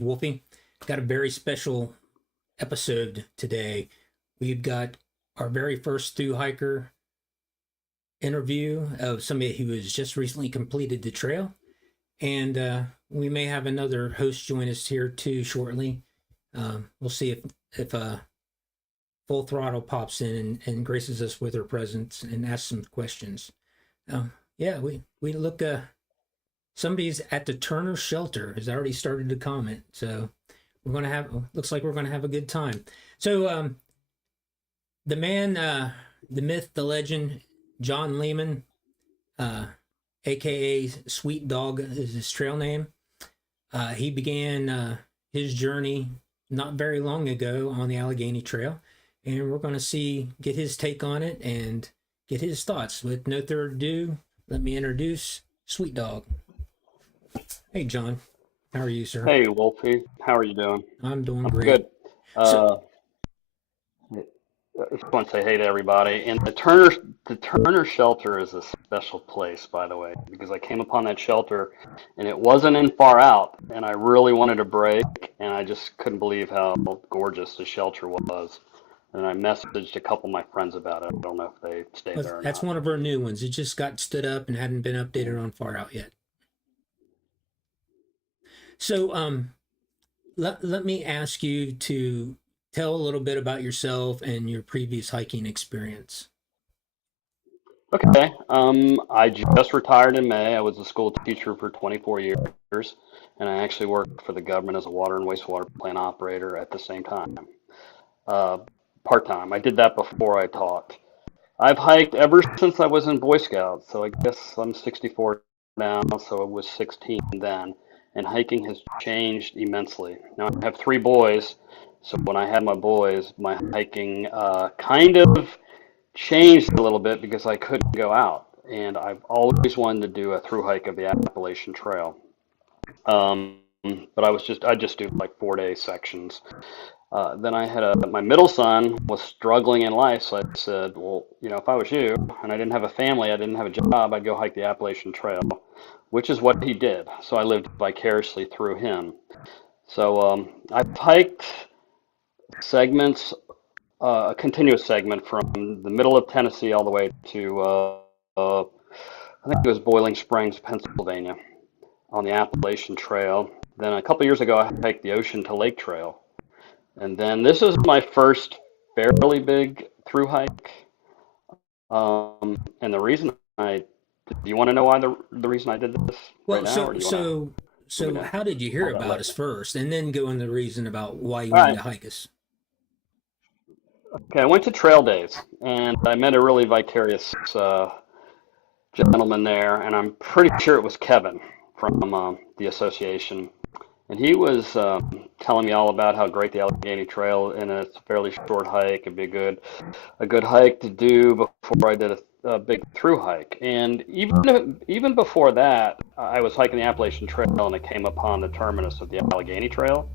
Wolfie. Got a very special episode today. We've got our very first through hiker interview of somebody who has just recently completed the trail. And we may have another host join us here too shortly. We'll see if Full Throttle pops in and graces us with her presence and asks some questions. Yeah, we look. Somebody's at the Turner Shelter has already started to comment, so we're gonna have. Looks like we're gonna have a good time. So the man, the myth, the legend, John Lehman, aka Sweet Dog is his trail name. He began his journey not very long ago on the Allegheny Trail, and we're going to get his take on it and get his thoughts. With no further ado, let me introduce Sweet Dog. Hey, John. How are you, sir? Hey, Wolfie. How are you doing? I'm doing great. Good. So, I just want to say hey to everybody. And the Turner Shelter is a special place, by the way, because I came upon that shelter, and it wasn't in far out, and I really wanted a break, and I just couldn't believe how gorgeous the shelter was. And I messaged a couple of my friends about it. I don't know if they stayed there or that's not. one of our new ones. It just got stood up and hadn't been updated on Far Out yet. So, let me ask you to tell a little bit about yourself and your previous hiking experience. Okay. I just retired in May. I was a school teacher for 24 years, and I actually worked for the government as a water and wastewater plant operator at the same time, uh, part-time. I did that before I taught. I've hiked ever since I was in Boy Scouts, so I guess I'm 64 now, so I was 16 then, and hiking has changed immensely. Now I have three boys, so when I had my boys, my hiking kind of changed a little bit because I couldn't go out, and I've always wanted to do a through hike of the Appalachian Trail. Um, but I just do like 4 day sections. Then I had my middle son was struggling in life, so I said, well, if I was you and I didn't have a family, I didn't have a job, I'd go hike the Appalachian Trail, which is what he did. So I lived vicariously through him. So I've hiked segments, a continuous segment from the middle of Tennessee all the way to I think it was Boiling Springs, Pennsylvania, on the Appalachian Trail. Then a couple years ago, I hiked the Ocean to Lake Trail. And then this is my first fairly big through hike. And the reason do you want to know why the reason I did this right Well, now, or so do you want to so move so me to how did you hear tell that about later? us first, and then go into the reason about why you All wanted right. to hike us? Okay, I went to Trail Days, and I met a really vicarious gentleman there, and I'm pretty sure it was Kevin from the association. And he was telling me all about how great the Allegheny Trail, and it's a fairly short hike. It'd be a good hike to do before I did a big through hike. And even before that, I was hiking the Appalachian Trail, and I came upon the terminus of the Allegheny Trail,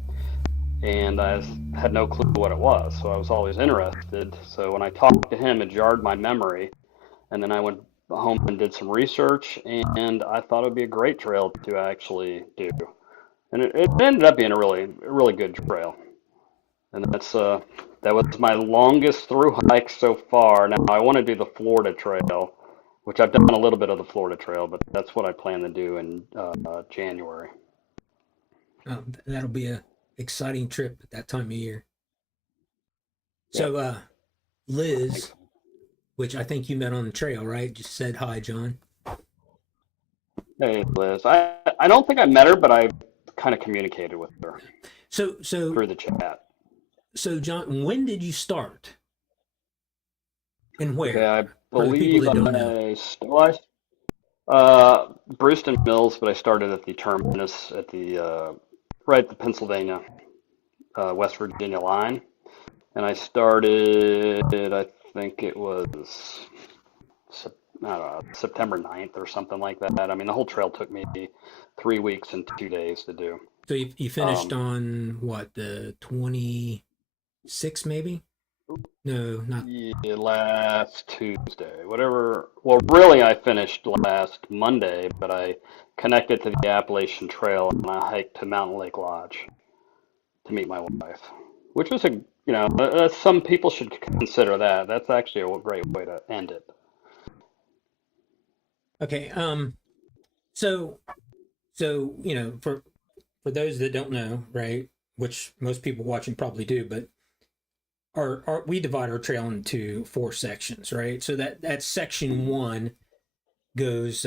and I had no clue what it was. So I was always interested. So when I talked to him, it jarred my memory, and then I went home and did some research, and I thought it would be a great trail to actually do. And it ended up being a really good trail. And that was my longest through hike so far. Now I want to do the Florida Trail, which I've done a little bit of the Florida Trail, but that's what I plan to do in January. That'll be a exciting trip at that time of year. Yeah. So, Liz, which I think you met on the trail, right? Just said hi, John. Hey, Liz. I don't think I met her, but I kind of communicated with her So, so, through the chat. so, John, when did you start and Okay, where? I For the people believe that don't know. Brewston Mills, but I started at the terminus at the right at the Pennsylvania West Virginia line, and I started. I think it was I don't know, September 9th or something like that. I mean, the whole trail took me 3 weeks and 2 days to do. So you finished Um, on what, the 26th, maybe? No, not. yeah, last Tuesday, whatever. Well, really, I finished last Monday, but I connected to the Appalachian Trail and I hiked to Mountain Lake Lodge. to meet my wife, which was some people should consider that. That's actually a great way to end it. Okay. So for those that don't know, right, which most people watching probably do, but our we divide our trail into four sections, right? So that section one goes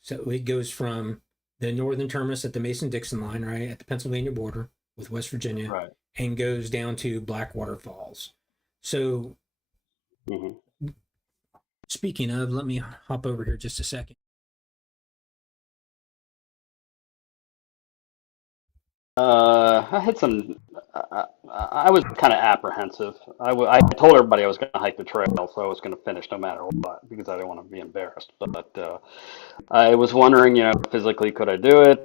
so it goes from the northern terminus at the Mason-Dixon line, right, at the Pennsylvania border with West Virginia, Right. and goes down to Blackwater Falls. So Hmm. speaking of, let me hop over here just a second. I had some. I was kind of apprehensive. I told everybody I was going to hike the trail, so I was going to finish no matter what because I didn't want to be embarrassed. But I was wondering, physically, could I do it?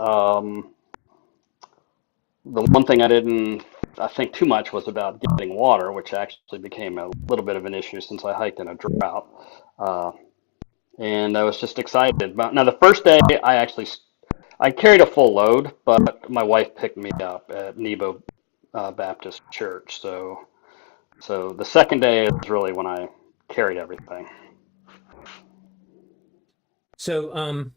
Um, the one thing I think too much was about getting water, which actually became a little bit of an issue since I hiked in a drought. Uh, and I was just excited. But now the first day, I carried a full load, but my wife picked me up at Nebo Baptist Church. So the second day is really when I carried everything. So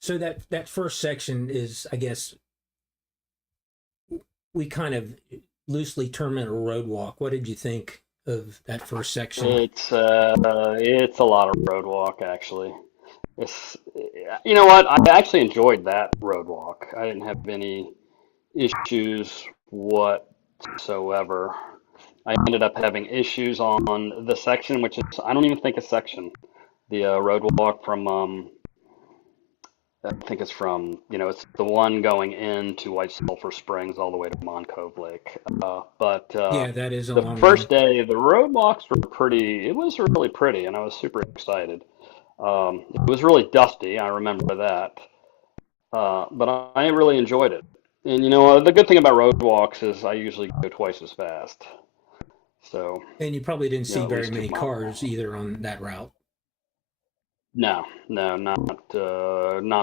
so that first section is, I guess, we kind of loosely term it a road walk. What did you think of that first section? It's a lot of road walk actually. It's you know what? I actually enjoyed that road walk. I didn't have any issues whatsoever. I ended up having issues on the section, which is I don't even think a section. The road walk from I think it's from it's the one going into White Sulphur Springs all the way to Mon Cove Lake. But Yeah, that is a the long first one. day, the road walks were pretty. It was really pretty, and I was super excited. It was really dusty. I remember that. But I really enjoyed it. And the good thing about road walks is I usually go twice as fast. So, And you probably didn't see at very least many 2 miles. cars either on that route. No, no, not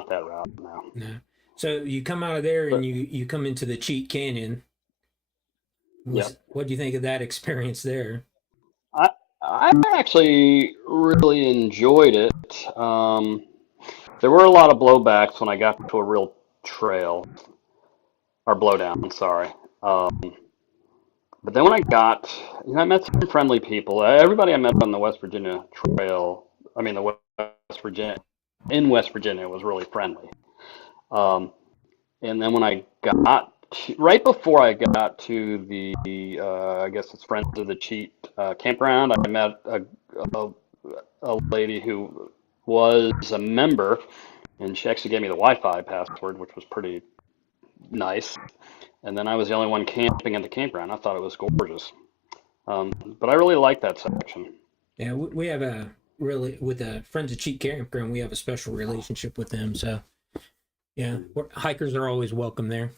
that route. No. No. So you come out of there and But you come into the Cheat Canyon. yep. What do you think of that experience there? I I actually really enjoyed it. There were a lot of blowbacks when I got to a real trail or blowdown. Sorry. Um, but then when I met some friendly people. Everybody I met on the West Virginia Trail, I mean the West Virginia in West Virginia was really friendly. Um, and then when I got right before I got to I guess it's Friends of the Cheat campground, I met a, a lady who was a member, and she actually gave me the Wi-Fi password, which was pretty nice. And then I was the only one camping in the campground. I thought it was gorgeous. But I really like that section. Yeah, we have a really with the Friends of Cheat Campground. We have a special relationship with them. So yeah, hikers are always welcome there.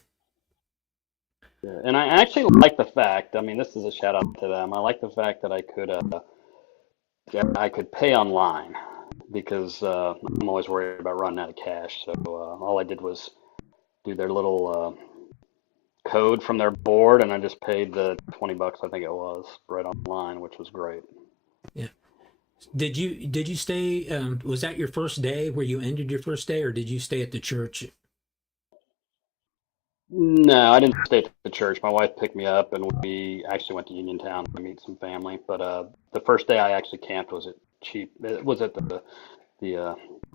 Yeah, and I actually like the fact, I mean, this is a shout out to them. I like the fact that I could pay online because I'm always worried about running out of cash. So all I did was do their little code from their board, and I just paid the $20, I think it was, right online, which was great. Yeah. Did you stay? Was that your first day where you ended your first day, or did you stay at the church? No, I didn't stay at the church. My wife picked me up, and we actually went to Uniontown to meet some family. But the first day I actually camped was at Cheat. It was at the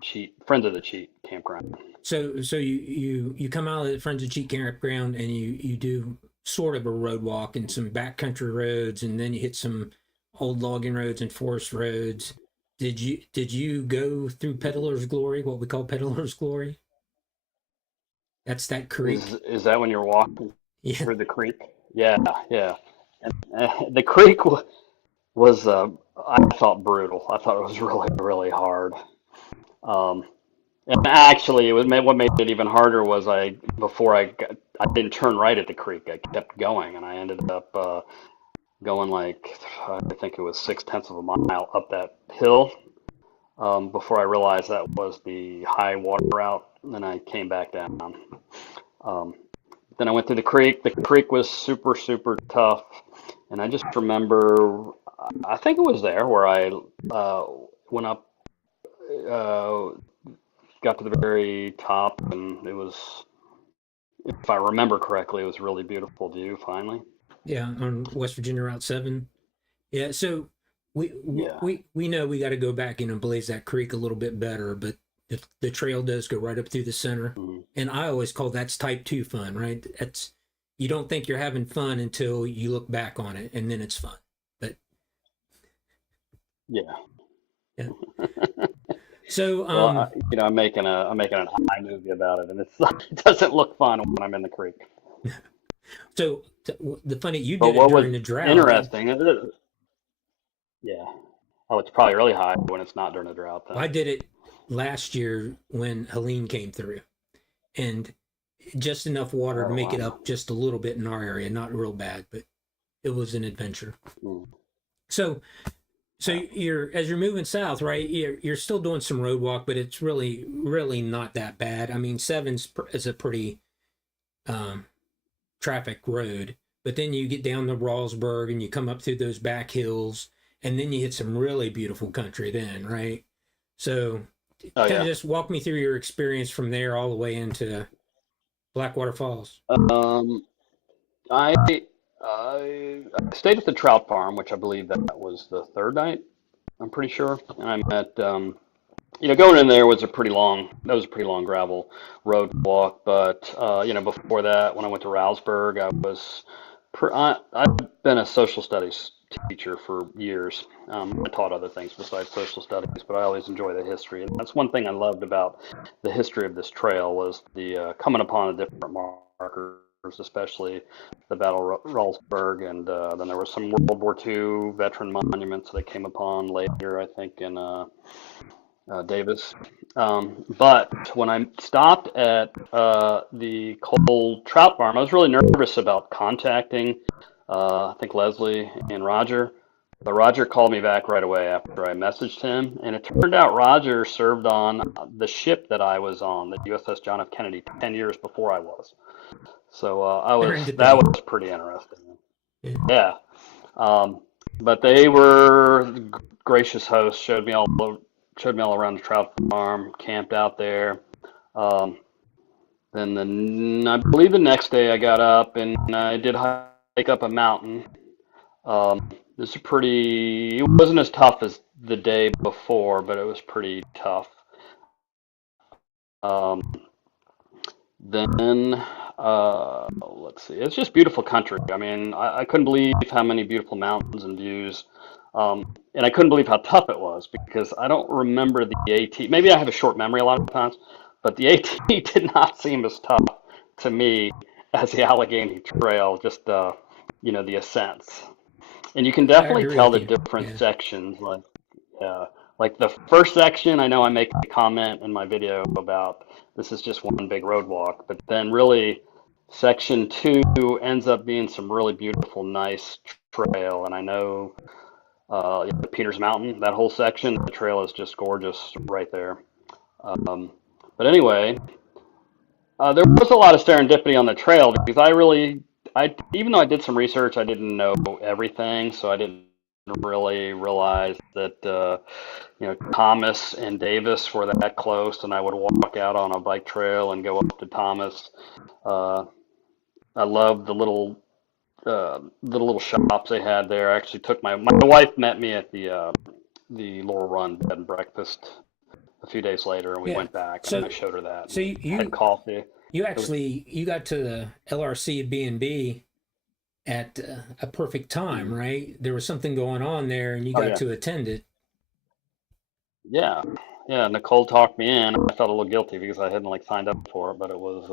Cheat Friends of the Cheat campground. So you come out of the Friends of Cheat Campground and you do sort of a road walk and some backcountry roads, and then you hit some old logging roads and forest roads. Did you go through Peddler's Glory, what we call Peddler's Glory? That's that creek. Is that when you're walking Yeah. through the creek? Yeah, yeah. And the creek was I thought brutal. I thought it was really really hard. Um, And actually, what made it even harder was I didn't turn right at the creek. I kept going, and I ended up going like I think it was 6/10 of a mile up that hill before I realized that was the high water route. And then I came back down. Um, then I went through the creek. The creek was super, super tough. And I just remember, I think it was there where I uh, went up, uh, got to the very top, and it was, if I remember correctly, it was a really beautiful view finally. Yeah, on West Virginia Route 7. Yeah, so we Yeah. we know we got to go back in and blaze that creek a little bit better, but the trail does go right up through the center, Mhm. and I always call that's type 2 fun, right? That's you don't think you're having fun until you look back on it, and then it's fun. But Yeah. yeah, so Well, I'm making an iMovie about it, and it's it doesn't look fun when I'm in the creek. so the funny you But did it what was during the drought, and interesting is it, yeah. Oh, it's probably really high when it's not during a drought then. I did it last year when Helene came through, and just enough water to Oh make it wow. up just a little bit in our area, not real bad, but it was an adventure. Mm, So, so yeah. you're as you're moving south, right? You're still doing some road walk, but it's really not that bad. I mean, is a pretty um, traffic road, but then you get down to Rawlsburg and you come up through those back hills, and then you hit some really beautiful country. Then, right? So, Oh kind of yeah. just walk me through your experience from there all the way into Blackwater Falls. Um, I I stayed at the trout farm, which I believe that was the third night. I'm pretty sure, and I met going in there was a pretty long that was a pretty long gravel road walk. But before that, when I went to Rouseburg, I've been a social studies teacher for years. I taught other things besides social studies, but I always enjoy the history, and that's one thing I loved about the history of this trail was the coming upon the different markers, especially the Battle of Ralsburg, and then there were some World War II veteran monuments that I came upon later, I think, in Davis. But when I stopped at the cold trout farm, I was really nervous about contacting, I think, Leslie and Roger. But Roger called me back right away after I messaged him. And it turned out Roger served on the ship that I was on, the USS John F. Kennedy, 10 years before I was. So that Serendipity. was pretty interesting. Yeah. Yeah. Um, but they were gracious hosts, showed me all around the trout farm, camped out there. Um, I believe the next day I got up and I did hike up a mountain. This is it wasn't as tough as the day before, but it was pretty tough. Um, then let's see, it's just beautiful country. I mean, I couldn't believe how many beautiful mountains and views. And I couldn't believe how tough it was because I don't remember the AT. Maybe I have a short memory a lot of times, but the AT did not seem as tough to me as the Allegheny Trail, just the ascents. And you can I definitely agree tell with the you. different Yeah. sections. Like the first section, I know I make a comment in my video about this is just one big road walk, but then really section two ends up being some really beautiful, nice trail. And I know Peters Mountain, that whole section, the trail is just gorgeous right there. Um, but anyway, there was a lot of serendipity on the trail because even though I did some research, I didn't know everything, so I didn't really realize that Thomas and Davis were that close, and I would walk out on a bike trail and go up to Thomas. Uh, I loved the little shops they had there. I actually took my wife met me at the Laurel Run bed and breakfast a few days later, and we Yeah. went back and I So showed her that so and had coffee. you It was actually you got to the LRC B&B at a perfect time, mm, right? There was something going on there, and you oh got yeah, to attend it. yeah, yeah. Nicole talked me in. I felt a little guilty because I hadn't like signed up for it, but it was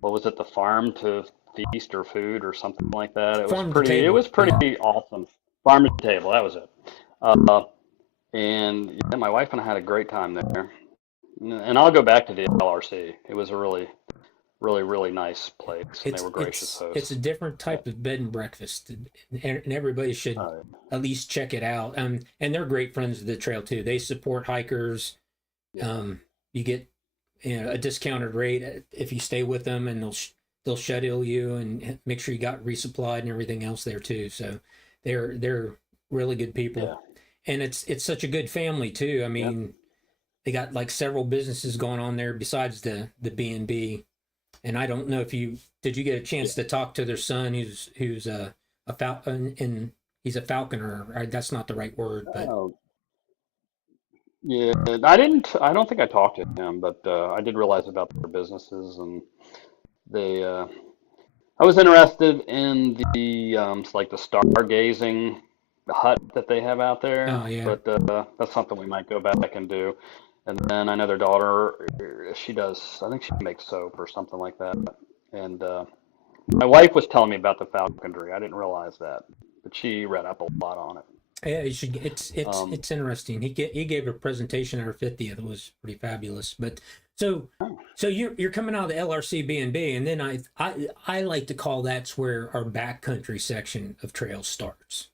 what was it, the farm to feast or food or something like that. It was Farm to pretty. It table. was Yeah. pretty awesome. Farm to table. That was it. Uh, and yeah, my wife and I had a great time there. And I'll go back to the LRC. It was a really, really, really nice place, and they were gracious It's a hosts. different Yeah. type of bed and breakfast, and everybody should Uh, at least check it out. And they're great friends of the trail too. They support hikers. yeah. You get a discounted rate if you stay with them, and they'll schedule you and make sure you got resupplied and everything else there too. So they're really good Yeah. people, and it's such a good family too. I Yeah. mean, they got like several businesses going on there besides the B&B. And I don't know if you did you get a chance to talk to their son who's a falcon and he's a falconer. Right? That's not the right word, but Oh, yeah. I don't think I talked to him, but I did realize about their businesses, and they. I was interested in the like the stargazing hut that they have out there, oh yeah. but that's something we might go back and do. And then I know their daughter, she does, I think she makes soap or something like that. And my wife was telling me about the falconry. I didn't realize that, but she read up a lot on it. Yeah, you should. Um, It's interesting. He gave a presentation at our 50th. It was pretty fabulous. But so oh, so you're coming out of the LRC B&B, and then I like to call that's where our backcountry section of trails starts.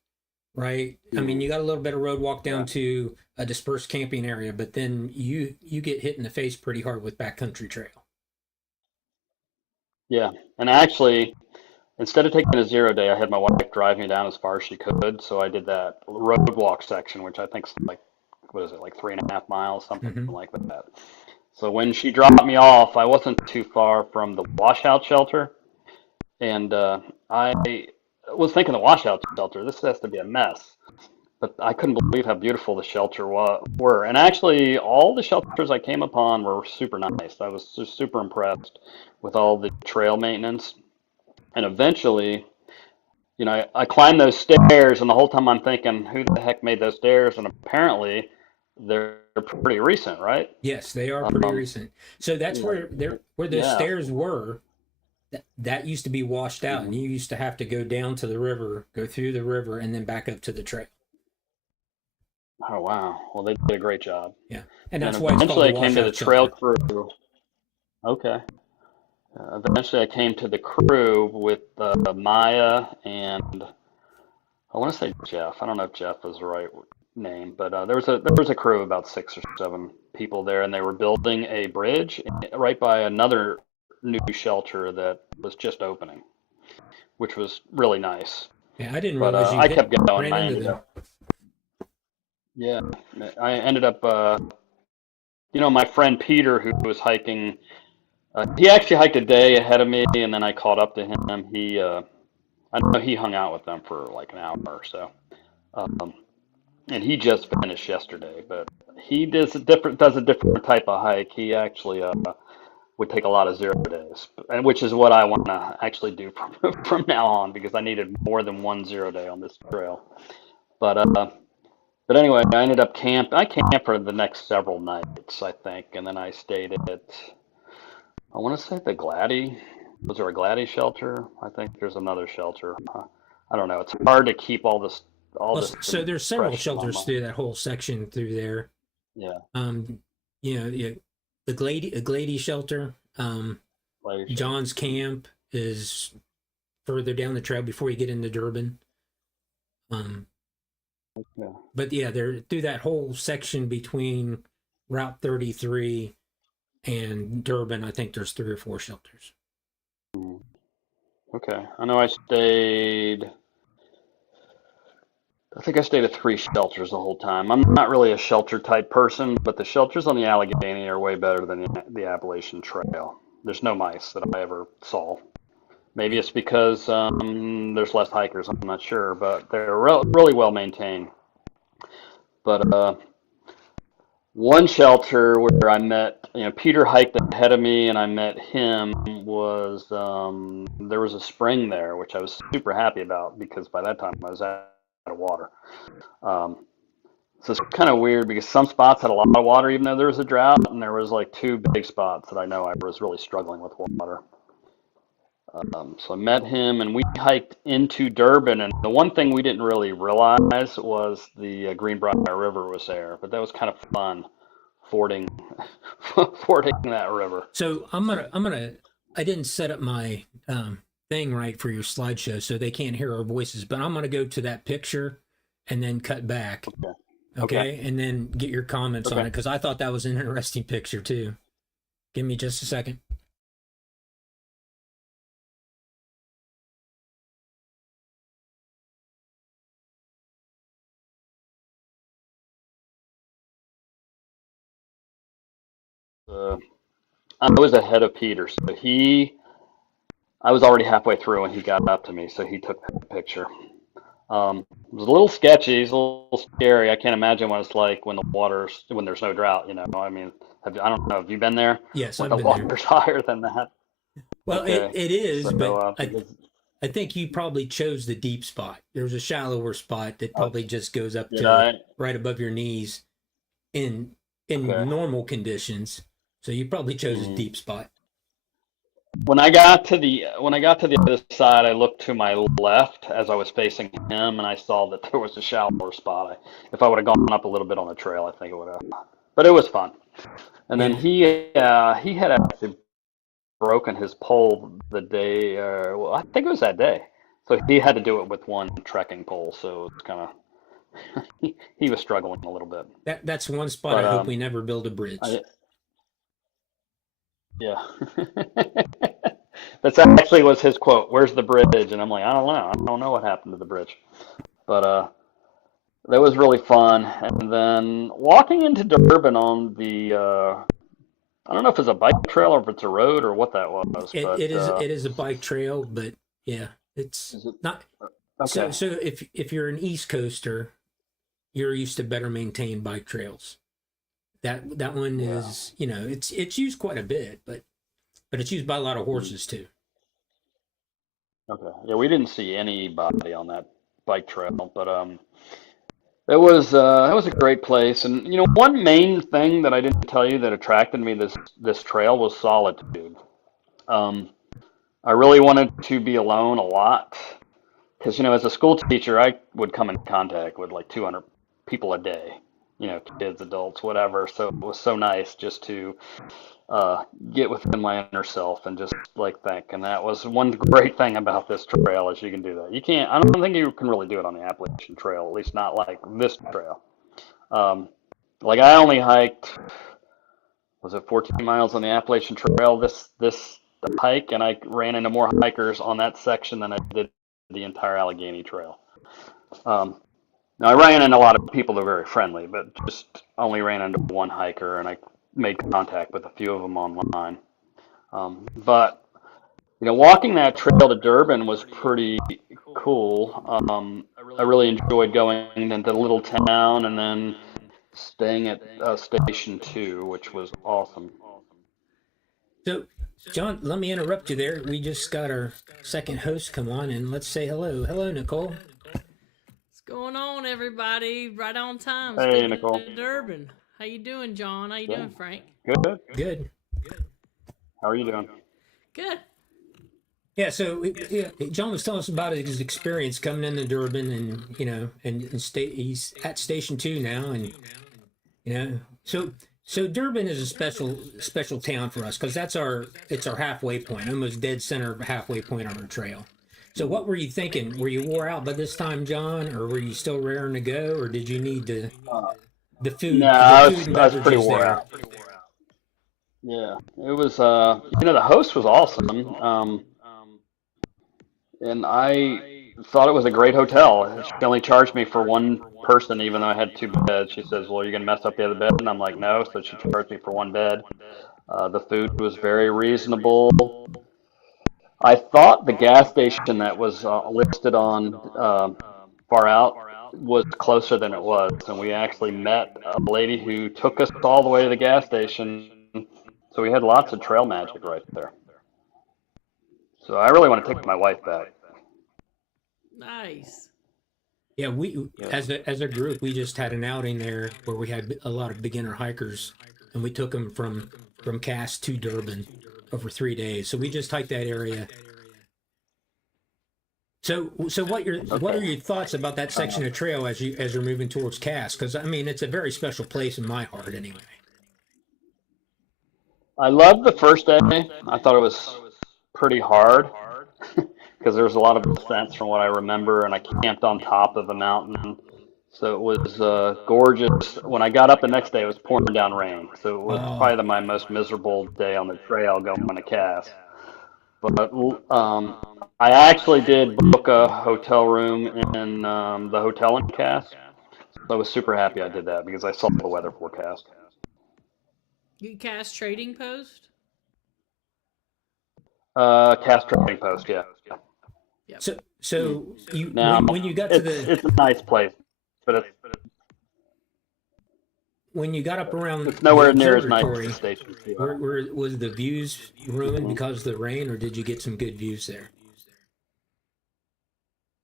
Right. I mean, mhm, you got a little bit of road walk yeah, down to a dispersed camping area, but then you get hit in the face pretty hard with backcountry trail. yeah. And actually, instead of taking a 0 day, I had my wife drive me down as far as she could. So I did that road walk section, which I think's like, what is it, like 3.5 miles, something Hmm. like that. So when she dropped me off, I wasn't too far from the washout shelter, and I was thinking the washout shelter, this has to be a mess. But I couldn't believe how beautiful the shelter were. And actually, all the shelters I came upon were super nice. I was just super impressed with all the trail maintenance. And eventually, I climbed those stairs, and the whole time I'm thinking, who the heck made those stairs? And apparently, they're pretty recent, right? Yes, they are pretty Um, recent. So that's yeah, where those yeah. stairs were. That used to be washed out, and Mhm. you used to have to go down to the river, go through the river, and then back up to the trail. Oh, wow. Well, they did a great job. Yeah, and And that's why it's called eventually the I came to the washout trail shelter. crew. Okay. Eventually I came to the crew with Maya and I want to say Jeff. I don't know if Jeff is the right name, but there was a crew of about 6 or 7 people there, and they were building a bridge right by another new shelter that was just opening, which was really nice. Yeah, I didn't But realize you I kept going, and ran I into ended them. up, yeah, I ended up, my friend Peter, who was hiking, he actually hiked a day ahead of me, and then I caught up to him. I know he hung out with them for like an hour or so. Um, and he just finished yesterday, but he does a different type of hike. He actually would take a lot of 0 days, and which is what I want to actually do from now on because I needed more than one 0 day on this trail. But anyway, I ended up I camped for the next several nights, I think, and then I stayed at I want to say the Glady. Was there a Glady shelter? I think there's another shelter. I don't know. It's hard to keep all Well, this so there's several fresh in my shelters mind. through that whole section through there. Yeah, Um, yeah, the Glady shelter. Glady shelter. John's camp is further down the trail before you get into Durban. Um, Yeah. but yeah, they're through that whole section between Route 33 and Durban. I think there's 3 or 4 shelters. Mm. Okay. I know I stayed. I think I stayed at 3 shelters the whole time. I'm not really a shelter type person, but the shelters on the Allegheny are way better than the Appalachian Trail. There's no mice that I ever saw. Maybe it's because there's less hikers. I'm not sure, but they're really well maintained. But one shelter where I met, Peter hiked ahead of me, and I met him was there was a spring there, which I was super happy about because by that time I was out of water. Um, so it's kind of weird because some spots had a lot of water, even though there was a drought, and there was like 2 big spots that I know I was really struggling with water. So I met him, and we hiked into Durban. And the one thing we didn't really realize was the Greenbrier River was there, but that was kind of fun fording fording that river. So I didn't set up my thing right for your slideshow, so they can't hear our voices. But I'm gonna go to that picture and then cut back, Okay. Okay. okay, and then get your comments on Okay. it because I thought that was an interesting picture too. Give me just a second. uh, I was ahead of Peter, so I was already halfway through when he got up to me, so he took that picture. It was a little sketchy, it's a little scary. I can't imagine what it's like when there's no drought, you know. I mean, I don't know, have you been there Yes, when I've the been there. water's higher than that? Well, Okay, it so is, but because I think you probably chose the deep spot. There's a shallower spot that oh, probably just goes up did to I? right above your knees in Okay. normal conditions. So you probably chose a Mhm. deep spot. When I got to the other side, I looked to my left as I was facing him, and I saw that there was a shallower spot. If I would have gone up a little bit on the trail, I think it would have. But it was fun. And then Yeah. he had actually broken his pole the day, well, I think it was that day. So he had to do it with one trekking pole. So it's kind of he was struggling a little bit. That's one spot But I hope we never build a bridge. I yeah. That's actually was his quote. Where's the bridge? And I'm like, I don't know. I don't know what happened to the bridge. But that was really fun. And then walking into Durban on the I don't know if it's a bike trail or if it's a road or what that was, but It is a bike trail, but yeah, it's is it not so okay? so if you're an East Coaster, you're used to better maintained bike trails. That one Yeah. is, it's used quite a bit, but it's used by a lot of Hmm. horses too. Okay. Yeah, we didn't see anybody on that bike trail, but that was a great place. And you know, one main thing that I didn't tell you that attracted me this trail was solitude. Um, I really wanted to be alone a lot because, you know, as a school teacher, I would come in contact with like 200 people a day, you know, kids, adults, whatever. So it was so nice just to uh, get within my inner self and just like think. And that was one great thing about this trail is you can do that. You can't, I don't think you can really do it on the Appalachian Trail, at least not like this trail. Um, like I only hiked, was it 14 miles on the Appalachian Trail this hike, and I ran into more hikers on that section than I did the entire Allegheny Trail. Um, Now I ran into a lot of people that were very friendly, but just only ran into one hiker, and I made contact with a few of them online. But you know, walking that trail to Durban was pretty cool. I really enjoyed going into the little town and then staying at Station Two, which was awesome. So, John, let me interrupt you there. We just got our second host come on, and let's say hello. Hello, Nicole. What's going on, everybody? Right on time. Hey, Speaking Nicole. of Durban, how you doing, John? How you Yeah, doing, Frank? good. Good. How are you doing? Good. Yeah. So, yeah, John was telling us about his experience coming into Durban, and he's at Station Two now, and so Durban is a special town for us because it's our halfway point, almost dead center of a halfway point on our trail. So what were you thinking? Were you wore out by this time, John, or were you still raring to go, or did you need Uh, no, the food and I was pretty beverages wore there? out. Yeah, it was. You know, the host was awesome. And I thought it was a great hotel. She only charged me for one person, even though I had two beds. She says, "Well, you're gonna mess up the other bed," and I'm like, "No." So she charged me for one bed. The food was very reasonable. I thought the gas station that was listed on Far Out was closer than it was, and we actually met a lady who took us all the way to the gas station. So we had lots of trail magic right there. So I really want to take my wife back. Nice. Yeah, we Yeah. as a group we just had an outing there where we had a lot of beginner hikers, and we took them from Cass to Durban over 3 days. So we just hiked that area. So what Okay. are your thoughts about that Uh, section of trail as you're moving towards Cass? Because I mean, it's a very special place in my heart, anyway. I loved the first day. I thought it was pretty hard because there was a lot of ascents from what I remember, and I camped on top of the mountain. So it was gorgeous. When I got up the next day, it was pouring down rain. So it was Oh, probably my most miserable day on the trail going to Cass. But I actually did book a hotel room in the hotel in Cass. So I was super happy I did that because I saw the weather forecast. You cast trading post? Cast trading post, yeah. Yep. So you Now, when you got to it's a nice place, but when you got up around it's the nowhere near as nice as observatory, the station. where was the views ruined Mhm. because of the rain, or did you get some good views there?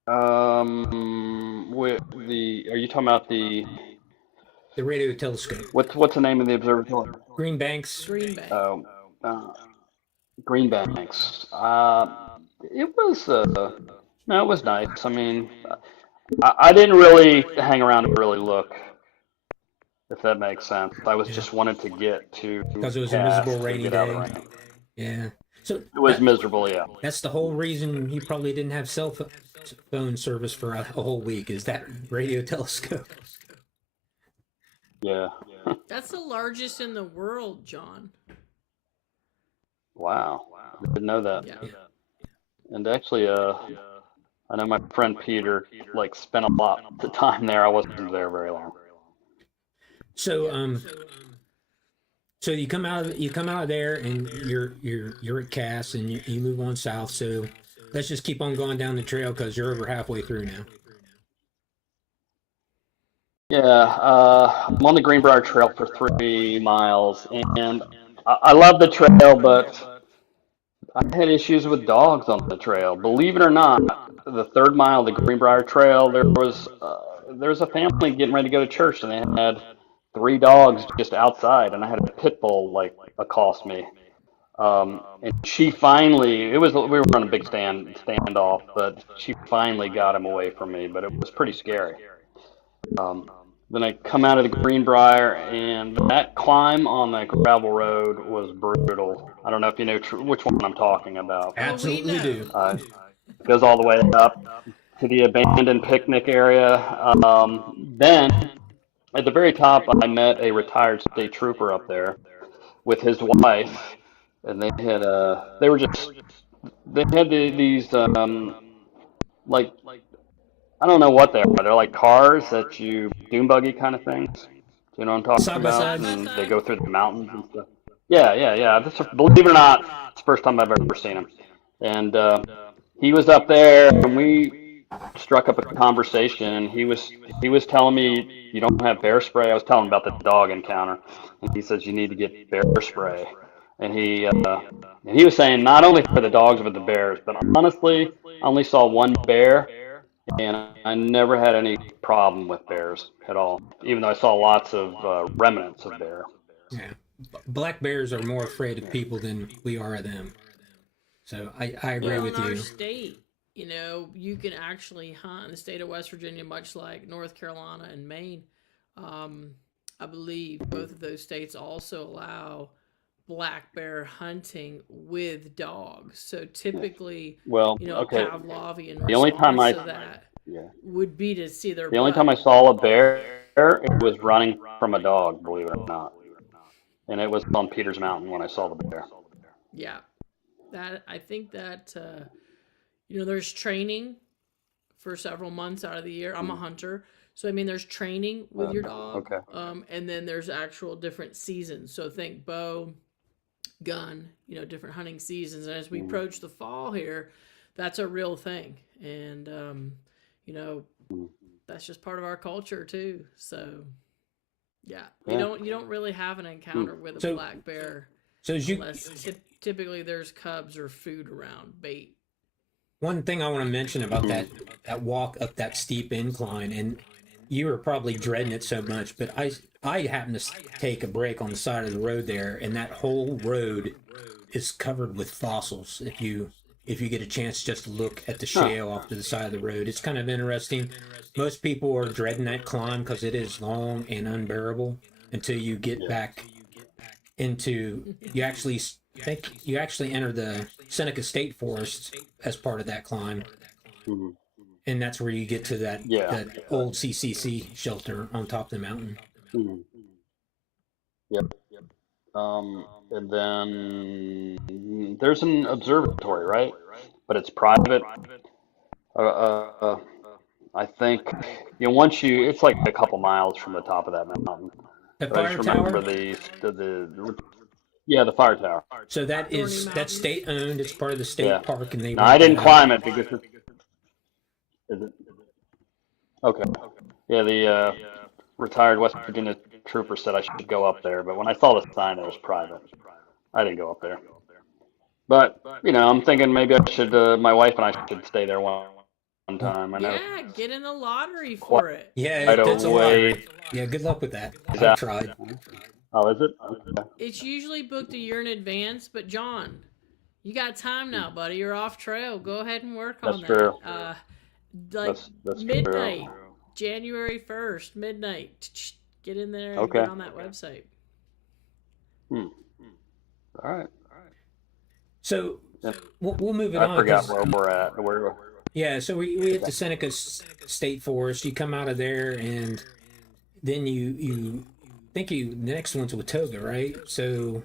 Are you talking about The radio telescope, what's the name of the observatory? Green Banks. Green Bay. Oh, uh, Green Banks. It was no, it was nice. I mean, I didn't really hang around to really look, if that makes sense. I was Yeah, just wanted to get to because it was a miserable cast and rainy get out of the day. rain. Yeah. So It was miserable, yeah. that's the whole reason you probably didn't have phone service for a whole week, is that radio telescope. Yeah. That's the largest in the world, John. Wow. I didn't know that. Yeah. And actually, I know my friend Peter like spent a lot of the time there. I wasn't there very long. So so you come out of there and you're at Cass and you move on south. So let's just keep on going down the trail because you're over halfway through now. Yeah, I'm on the Greenbrier Trail for 3 miles, and I love the trail, but I had issues with dogs on the trail. Believe it or not, the 3rd mile of the Greenbrier Trail, there was a family getting ready to go to church, and they had 3 dogs just outside, and I had a pit bull like accost me. And she finally, we were on a big standoff, but she finally got him away from me, but it was pretty scary. Um, then I come out of the Greenbrier, and that climb on that gravel road was brutal. I don't know if you know which one I'm talking about. Oh, we Absolutely know. do. It goes all the way up to the abandoned picnic area. Then at the very top, I met a retired state trooper up there with his wife, and they had these like I don't know what they are. They're like cars that you dune buggy kind of things. You know what I'm talking Side by about? side. Side by And they side? go through the mountains and stuff. Yeah, yeah, yeah. Believe it or not, it's the first time I've ever seen him. And he was up there, and we struck up a conversation. And he was telling me you don't have bear spray. I was telling him about the dog encounter, and he says you need to get bear spray. And he was saying not only for the dogs but the bears. But honestly, I only saw one bear, and I never had any problem with bears at all, even though I saw lots of remnants of bear. Yeah. Black bears are more afraid of people than we are of them. So I agree Well, with in our you. state, you can actually hunt in the state of West Virginia, much like North Carolina and Maine. Um, I believe both of those states also allow black bear hunting with dogs. So typically, Well, a okay. Pavlovian The only time response I to that yeah, would be to see their the only butt. time I saw a bear, it was running from a dog, believe it or not, and it was on Peters Mountain when I saw the bear. Yeah, that I think that there's training for several months out of the year. I'm a Mm. hunter, so I mean, there's training with your dog, Okay. and then there's actual different seasons. So think bow, gun, different hunting seasons. And as we Mm. approach the fall here, that's a real thing, and Mm. that's just part of our culture too. So yeah, Yeah. you don't really have an encounter with a So black bear so as you unless typically there's cubs or food around, bait. one thing I want to mention about Mm. that walk up that steep incline, and you were probably dreading it so much, but I happened to take a break on the side of the road there, and that whole road is covered with fossils. If you get a chance just to look at the Huh. shale off to the side of the road, it's kind of interesting. Most people are dreading that climb because it is long and unbearable until you get Yeah. back into you actually enter the Seneca State Forest as part of that climb, Mhm. and that's where you get to Yeah. that old CCC shelter on top of the mountain. Mhm. Yep. And then there's an observatory, right? But it's private. Uh, uh, uh, I think, it's like a couple miles from the top of that mountain. The But I fire just remember tower. the fire tower. So that Thorny that's Mountain. state owned. It's part of the Yeah. state park, and they No, I rent that didn't out. climb it because is it okay. Yeah, the retired West Virginia trooper said I should go up there, but when I saw the sign, it was private. I didn't go up there. But I'm thinking maybe I should. My wife and I should stay there one time. I know it's Yeah, get in the lottery quite for it. Yeah, a it's a way lottery. Yeah, good luck with that. I've out. tried. Oh, is it? Okay. It's usually booked a year in advance, but John, you got time now, buddy. You're off trail. Go ahead and work That's on true. that. Like That's midnight, true. January 1st, midnight. Get in there and Okay. get on that website. Hmm. All right. So we'll move it I on. forgot 'Cause- where we're at. Where? yeah, so we hit the Seneca State Forest. You come out of there, and then you think the next one's Watauga, right? So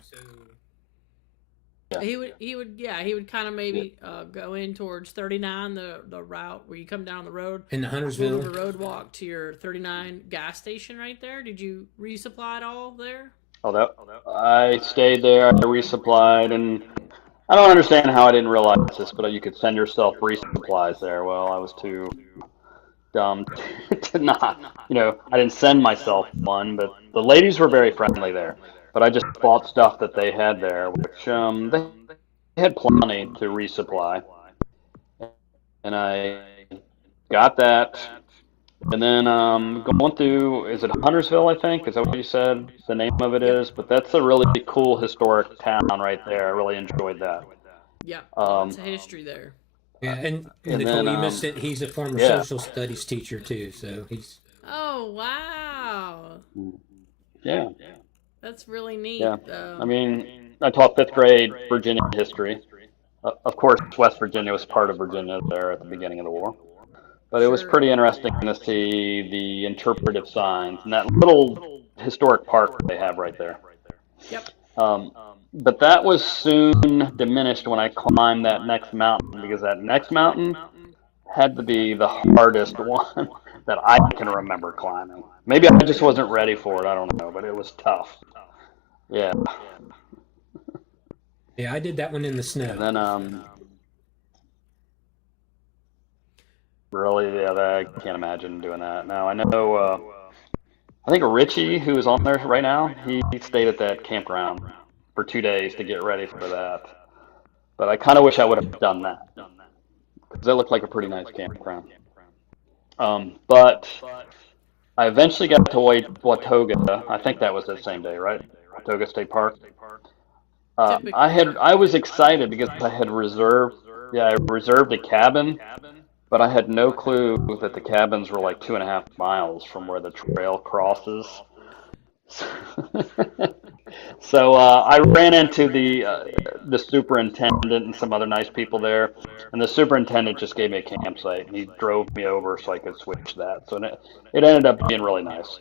Yeah. He would kind of maybe go in towards 39, the route where you come down the road, in the go over Huntersville. road walk to your 39 gas station right there. Did you resupply it all there? Oh, that I stayed there. I resupplied, and I don't understand how I didn't realize this, but you could send yourself resupplies there. Well, I was too dumb to not. I didn't send myself one, but the ladies were very friendly there. But I just bought stuff that they had there, which they had plenty to resupply, and I got that. And then going through, is it Huntersville, I think? Is that what you said the name of it Yep. is? But that's a really cool historic town right there. I really enjoyed that. Yeah, Um, lots of history there. Yeah, and and Nicole, then, you missed it. He's a former yeah. social studies teacher too, so he's Oh wow, Yeah, that's really neat. yeah. I mean, I taught fifth grade Virginia history. Of course, West Virginia was part of Virginia there at the beginning of the war. But it was Sure. pretty interesting to see the interpretive signs and that little historic park they have right there. Yep. But that was soon diminished when I climbed that next mountain because that next mountain had to be the hardest one that I can remember climbing. Maybe I just wasn't ready for it. I don't know, but it was tough. Yeah. yeah. I did that one in the snow. And then really, yeah, I can't imagine doing that. Now I know. I think Richie, who is on there right now, he stayed at that campground for 2 days to get ready for that. But I kind of wish I would have done that because that looked like a pretty nice campground. But I eventually got to Watauga. I think that was that same day, right? Watauga State Park. Typically. I was excited because I had I reserved a cabin, but I had no clue that the cabins were like 2.5 miles from where the trail crosses. So I ran into the superintendent and some other nice people there, and the superintendent just gave me a campsite, and he drove me over so I could switch that. So it ended up being really nice.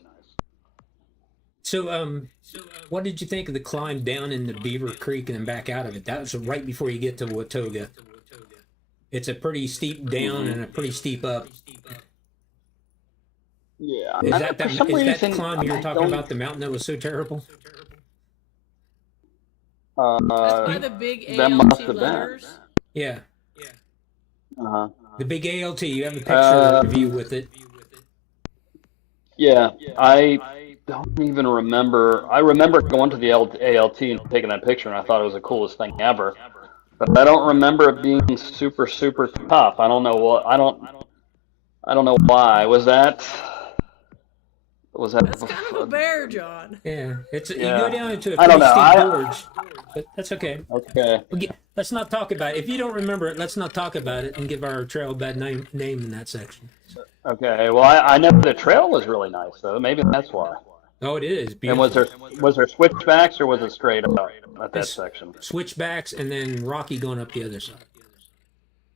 So what did you think of the climb down into Beaver Creek and then back out of it? That was right before you get to Watauga. It's a pretty steep down and a pretty steep up. Yeah. Is that For some that reason, climb you were I talking don't- about, the mountain that was so terrible? That's why Uh, the big that must ALT have been. letters. Yeah, uh-huh. the big ALT. You have a picture review with it. Yeah, I don't even remember. I remember going to the ALT and taking that picture, and I thought it was the coolest thing ever. But I don't remember it being super, super tough. I don't know what. I don't know why. Was that? That's kind of a bear, John. Yeah, it's you Yeah. go down into a I don't pretty know. steep I- gorge, but that's okay. Okay. Let's not talk about it. If you don't remember it, let's not talk about it and give our trail a bad name in that section. Okay. Well, I know the trail was really nice, though. Maybe that's why. Oh, it is And beautiful. was there switchbacks or was it straight up at that It's- section? Switchbacks and then rocky going up the other side.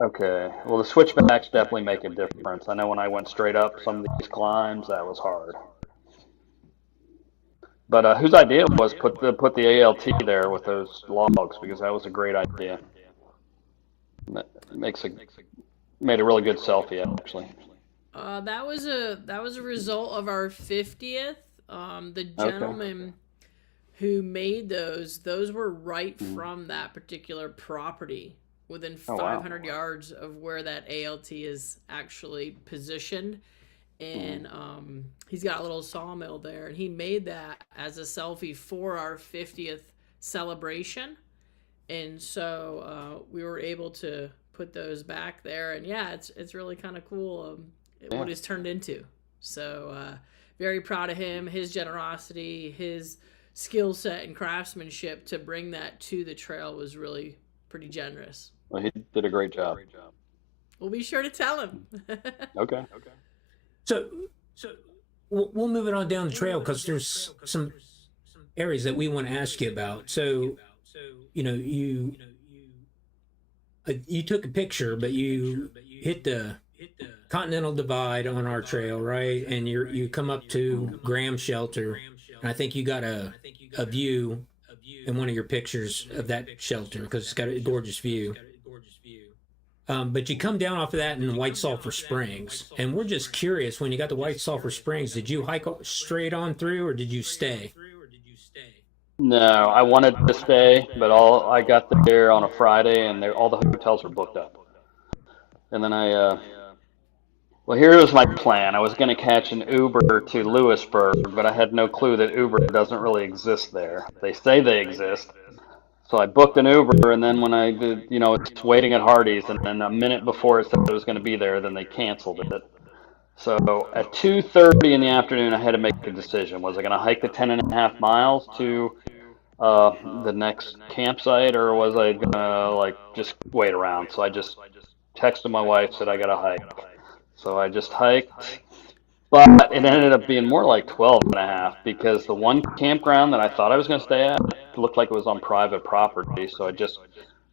Okay. Well, the switchbacks definitely make a difference. I know when I went straight up some of these climbs, that was hard. But whose idea was put the ALT there with those logs, because that was a great idea. Made a really good selfie actually. That was a result of our 50th The Okay. gentleman who made those were right Mm. from that particular property within Oh, wow. 500 yards of where that ALT is actually positioned. Mm. And he's got a little sawmill there, and he made that as a selfie for our 50th celebration. And so we were able to put those back there, and yeah, it's really kind of cool Yeah. what it's turned into. So very proud of him, his generosity, his skill set and craftsmanship to bring that to the trail was really pretty generous. Well, he did a great job. We'll be sure to tell him. Okay. So, we'll move it on down the trail because there's some areas that we want to ask you about. So, you took a picture, but you hit the Continental Divide on our trail, right? And you come up to Graham Shelter, and I think you got a view in one of your pictures of that shelter because it's got a gorgeous view. But you come down off of that in White Sulphur Springs, and we're just curious, when you got to White Sulphur Springs, did you hike straight on through, or did you stay? No, I wanted to stay, but I got there on a Friday, and all the hotels were booked up. And then well, here was my plan. I was going to catch an Uber to Lewisburg, but I had no clue that Uber doesn't really exist there. They say they exist. So I booked an Uber, and then when I did, it's waiting at Hardee's, and then a minute before it said it was going to be there, then they canceled it. So at 2:30 in the afternoon, I had to make a decision. Was I going to hike the 10.5 miles to the next campsite, or was I going to just wait around? So I just texted my wife, said I got to hike. So I just hiked, but it ended up being more like 12.5 because the one campground that I thought I was going to stay at looked like it was on private property. So I just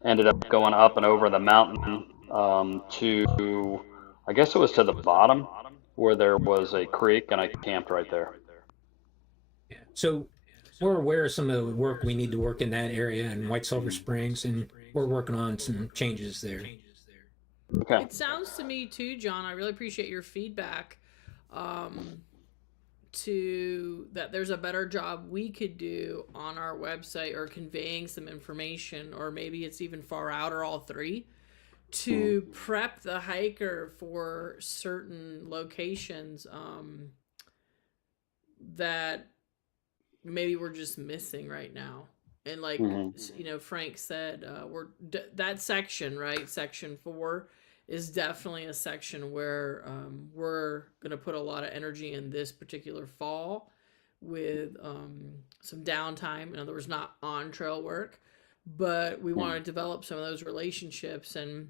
ended up going up and over the mountain to, I guess it was to the bottom where there was a creek, and I camped right there. So we're aware of some of the work we need to work in that area in White Sulphur Springs, and we're working on some changes there. Okay. It sounds to me too, John. I really appreciate your feedback. To that, there's a better job we could do on our website or conveying some information, or maybe it's even far out, or all three, to prep the hiker for certain locations that maybe we're just missing right now. And like Frank said, that section, right? Section 4 is definitely a section where we're going to put a lot of energy in this particular fall with some downtime. In other words, not on trail work, but we want to develop some of those relationships. And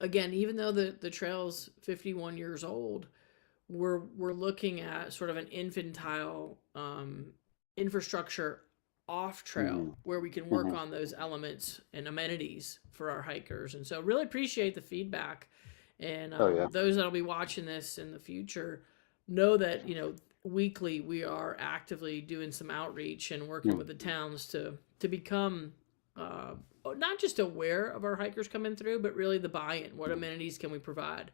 again, even though the trail's 51 years old, we're looking at sort of an infantile infrastructure off trail where we can work on those elements and amenities for our hikers. And so really appreciate the feedback. And those that'll be watching this in the future know that, weekly we are actively doing some outreach and working with the towns to become not just aware of our hikers coming through, but really the buy-in. What amenities can we provide?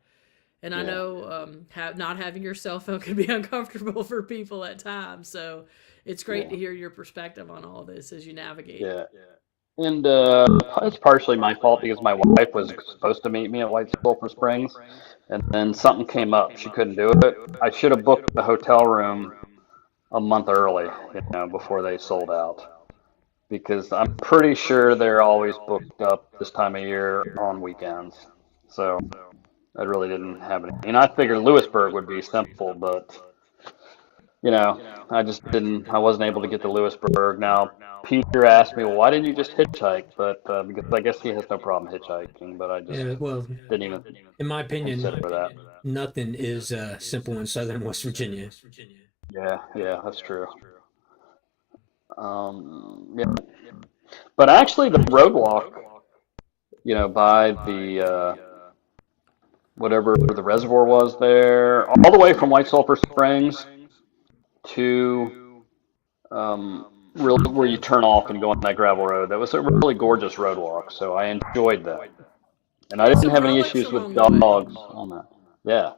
And I know not having your cell phone can be uncomfortable for people at times. So it's great to hear your perspective on all this as you navigate. Yeah. And it's partially my fault because my wife was supposed to meet me at White Sulphur Springs, and then something came up. She couldn't do it. I should have booked the hotel room a month early, before they sold out, because I'm pretty sure they're always booked up this time of year on weekends. So I really didn't have any. And I figured Lewisburg would be simple, but I wasn't able to get to Lewisburg. Now, Peter asked me, well, why didn't you just hitchhike? But because I guess he has no problem hitchhiking, but I just didn't even in my opinion, consider that. nothing is simple in southern West Virginia. Yeah, that's true. Yeah. But actually, the road walk, by the whatever the reservoir was there, all the way from White Sulphur Springs to really where you turn off and go on that gravel road. That was a really gorgeous road walk, so I enjoyed that. And I didn't have any issues with dogs on that. Yeah.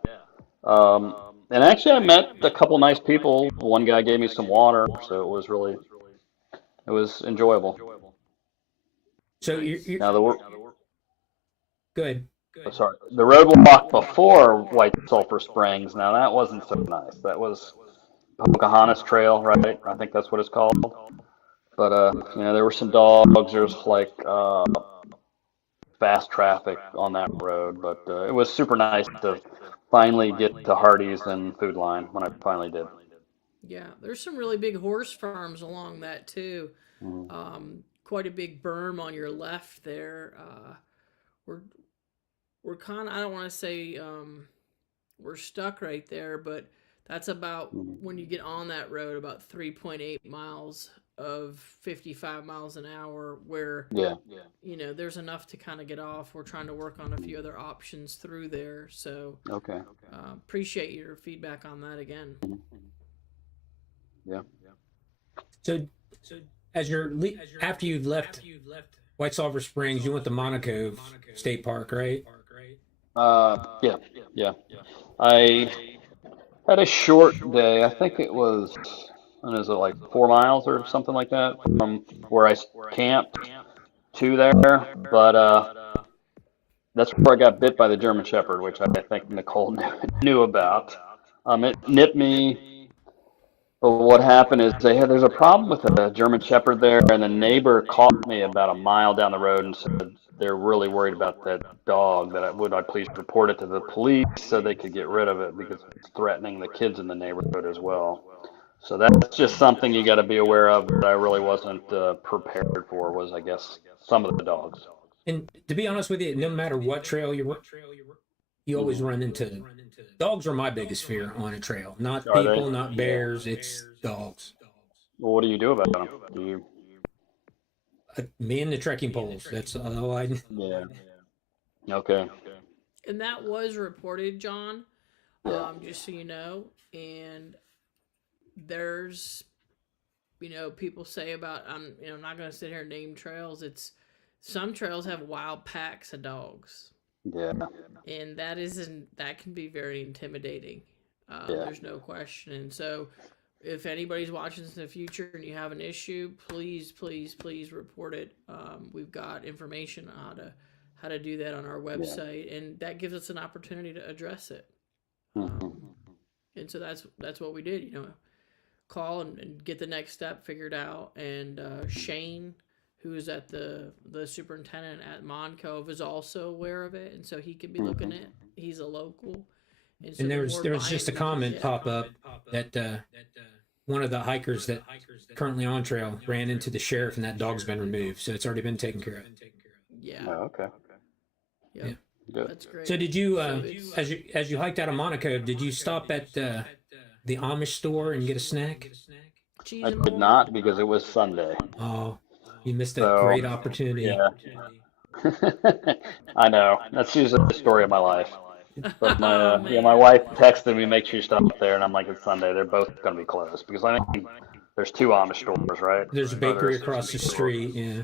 And actually, I met a couple nice people. One guy gave me some water, so it was enjoyable. So Nice. Now good. sorry, the roadblock before White Sulphur Springs. Now that wasn't so nice. That was Pocahontas Trail, right? I think that's what it's called. But there were some dogs. There was like fast traffic on that road, but it was super nice to finally get to Hardee's and Food Line when I finally did. Yeah, there's some really big horse farms along that too. Mhm. Quite a big berm on your left there. We're we're kind of, I don't want to say we're stuck right there, but that's about, Mhm. when you get on that road, about 3.8 miles of 55 miles an hour, where Yeah. there's enough to kind of get off. We're trying to work on a few other options through there, so Okay. appreciate your feedback on that again. Mhm. Yeah. So after you left White Sulphur Springs, you went to Monaco State Park, right? Yeah. Yeah. I had a short day. I think it was, and is it like 4 miles or something like that from where camped to there? But that's where I got bit by the German Shepherd, which I think Nicole knew about. It nipped me, but what happened is there's a problem with a German Shepherd there, and the neighbor called me about a mile down the road and said they're really worried about that dog. Would I please report it to the police so they could get rid of it because it's threatening the kids in the neighborhood as well. So that's just something you got to be aware of that I really wasn't prepared for. Was I guess some of the dogs. And to be honest with you, no matter what trail you always Hmm. run into dogs. Are my biggest fear on a trail. Not Are they? people, not Yeah. bears. It's dogs. Well, what do you do about them? Do you? Me and the trekking poles. That's all I. Yeah. Okay. And that was reported, John, Yeah. just so you know. And there's, people say about, I'm not going to sit here and name trails. It's some trails have wild packs of dogs, Yeah. and that can be very intimidating. Yeah. There's no question. And so, if anybody's watching this in the future and you have an issue, please, please, please report it. We've got information on how to do that on our Yeah. website, and that gives us an opportunity to address it. Hmm. And so that's what we did. Call and get the next step figured out. And Shane, who is at the superintendent at Moncove, is also aware of it, and so he can be looking Hmm. at. He's a local, and so And the there more was just a buy-in we can comment get. pop up that one of the hikers that currently on trail ran into the sheriff, and that dog's been removed, so it's already been taken care of. Yeah, Oh, okay. yeah, Yeah. Good. that's great. So did you, So it's as you hiked out of Monaco, did you stop at the Amish store and get a snack? cheese I and did more. not because it was Sunday. Oh, you missed a So, great opportunity. yeah. I know. That's usually the story of my life. But Oh my man. wife texted me, make sure you stop there, and I'm like, it's Sunday. They're both going to be closed because I think there's two Amish stores, right? There's a Or bakery across the street. Yeah.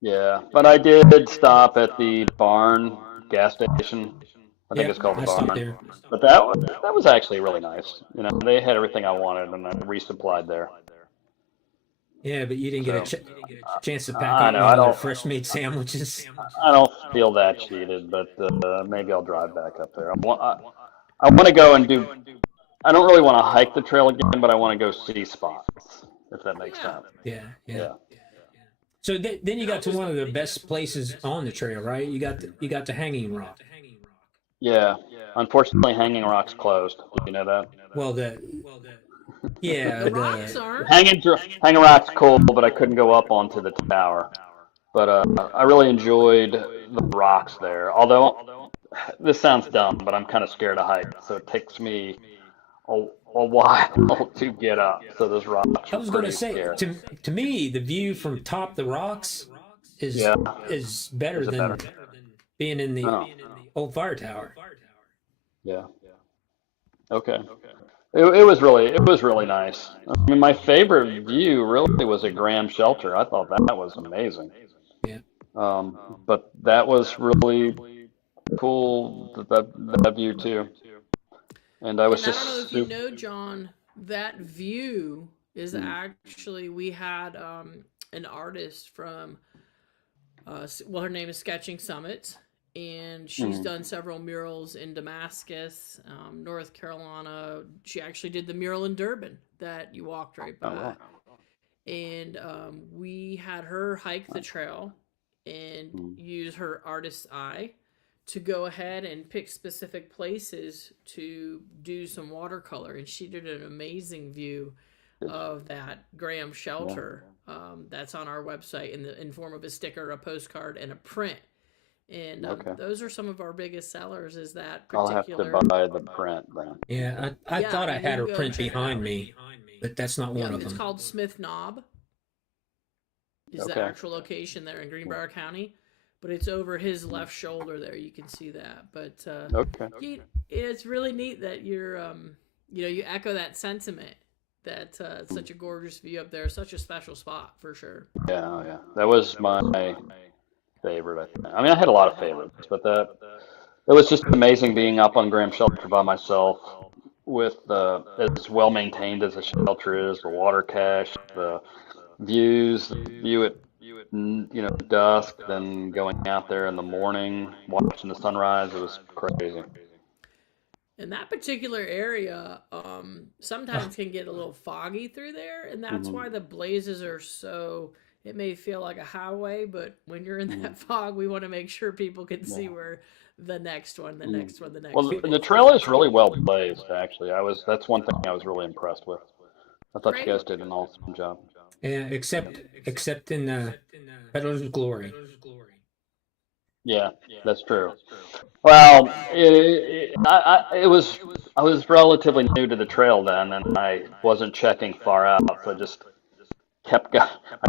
yeah. But I did stop at the Barn gas station. I think Yeah, it's called the I stopped Barn. there. But that was actually really nice. They had everything I wanted, and I resupplied there. Yeah, but you didn't get a So chance to pack I up know one of their fresh made sandwiches. I don't feel that cheated, but maybe I'll drive back up there. I want to go and do. I don't really want to hike the trail again, but I want to go see spots, if that makes Yeah. sense. Yeah, yeah. Yeah. So then you got to one of the best places on the trail, right? You got to Hanging Rock. Yeah. Unfortunately, Hanging Rock's closed. Did you know that? Well, yeah, The rocks aren't. Hanging Rock's cool, but I couldn't go up onto the tower. But I really enjoyed the rocks there. Although this sounds dumb, but I'm kind of scared to hike, so it takes me a while to get up. So those rocks I are was going to pretty say scary. to me the view from top the rocks is Yeah. is better Is it than better? being in the Oh. old fire tower. Yeah. Okay. It was really nice. I mean, my favorite view really was at Graham Shelter. I thought that was amazing. Yeah. But that was really cool. That view too. And I was And I don't know just if you super. know, John, that view is Mm. actually, we had an artist from, well, her name is Sketching Summit, and she's Mm. done several murals in Damascus, North Carolina. She actually did the mural in Durban that you walked right Oh, by. right. And we had her hike the trail and Mm. use her artist's eye to go ahead and pick specific places to do some watercolor. And she did an amazing view Good. of that Graham Yeah. shelter, that's on our website in form of a sticker, a postcard, and a print. And Okay. those are some of our biggest sellers. Is that I'll have to particular? buy the print then. Yeah, I Yeah, thought I I mean, you had can her go print check it out. behind me, but that's not one Yep, of it's them. called Smith Knob. Is the Okay. actual location there in Greenbrier County, but it's over his left shoulder there. You can see that. But Okay. it's really neat that you echo that sentiment that it's Mm. such a gorgeous view up there, such a special spot for sure. Yeah, oh, yeah. That was my favorite, I think. I mean, I had a lot of favorites, but that it was just amazing being up on Graham Shelter by myself with as well maintained as the shelter is, the water cache, the views, the view at dusk, then going out there in the morning, watching the sunrise. It was crazy. And that particular area Oh, sometimes can get a little foggy through there, and that's Hmm. why the blazes are so. It may feel like a highway, but when you're in Hmm. that fog, we want to make sure people can see Yeah. where the next one, the Mm. next one, the next Well, one the is. trail is really well blazed, actually. That's one thing I was really impressed with. I thought you Great. guys did an awesome job. yeah, except in Peddler's Glory. Yeah, that's true. Well, I was relatively new to the trail then, and I wasn't checking far out, so I just I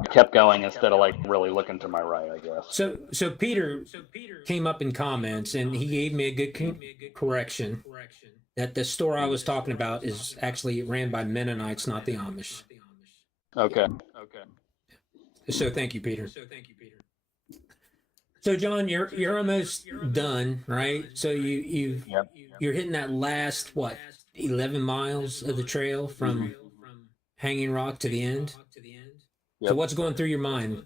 kept going instead of like really looking to my right, I guess. So Peter came up in comments and he gave me a good correction that the store I was talking about is actually ran by Mennonites, not the Amish. Okay. So thank you, Peter. So John, you're almost done, right? So Yep. you're hitting that last what 11 miles of the trail Hmm. from Hanging Rock to the end. So Yep. what's going through your mind?